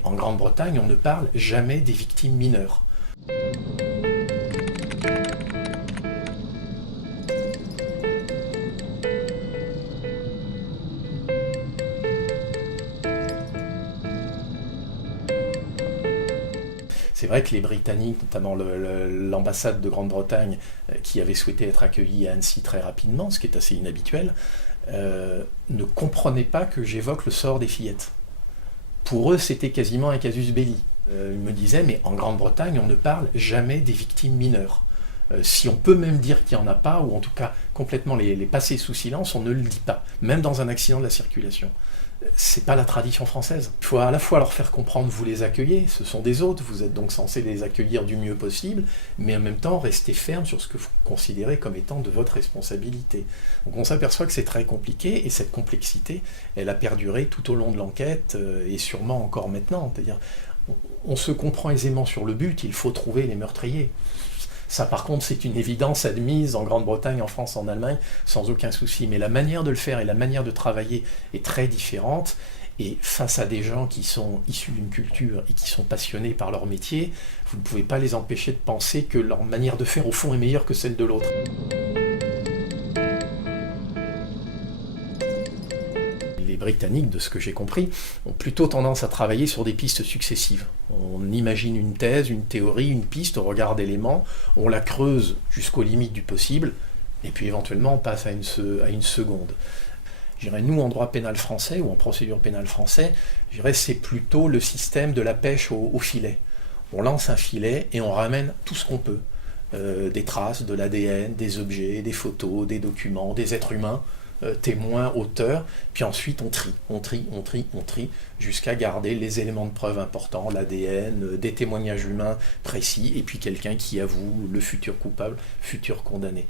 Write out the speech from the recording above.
En Grande-Bretagne, on ne parle jamais des victimes mineures. C'est vrai que les Britanniques, notamment l'ambassade de Grande-Bretagne, qui avait souhaité être accueillie à Annecy très rapidement, ce qui est assez inhabituel, ne comprenaient pas que j'évoque le sort des fillettes. Pour eux, c'était quasiment un casus belli. Ils me disaient, mais en Grande-Bretagne, on ne parle jamais des victimes mineures. Si on peut même dire qu'il n'y en a pas, ou en tout cas complètement les passer sous silence, on ne le dit pas, même dans un accident de la circulation. C'est pas la tradition française. Il faut à la fois leur faire comprendre, vous les accueillez, ce sont des autres, vous êtes donc censés les accueillir du mieux possible, mais en même temps rester ferme sur ce que vous considérez comme étant de votre responsabilité. Donc on s'aperçoit que c'est très compliqué, et cette complexité, elle a perduré tout au long de l'enquête, et sûrement encore maintenant. C'est-à-dire, on se comprend aisément sur le but, il faut trouver les meurtriers. Ça, par contre, c'est une évidence admise en Grande-Bretagne, en France, en Allemagne, sans aucun souci. Mais la manière de le faire et la manière de travailler est très différente. Et face à des gens qui sont issus d'une culture et qui sont passionnés par leur métier, vous ne pouvez pas les empêcher de penser que leur manière de faire, au fond, est meilleure que celle de l'autre. Les Britanniques, de ce que j'ai compris, ont plutôt tendance à travailler sur des pistes successives. On imagine une thèse, une théorie, une piste au regard d'éléments, on la creuse jusqu'aux limites du possible, et puis éventuellement on passe à une seconde. Je dirais, nous, en droit pénal français, ou en procédure pénale français, je dirais, c'est plutôt le système de la pêche au filet. On lance un filet et on ramène tout ce qu'on peut. Des traces, de l'ADN, des objets, des photos, des documents, des êtres humains, témoins, auteurs, puis ensuite on trie, jusqu'à garder les éléments de preuve importants, l'ADN, des témoignages humains précis, et puis quelqu'un qui avoue le futur coupable, futur condamné.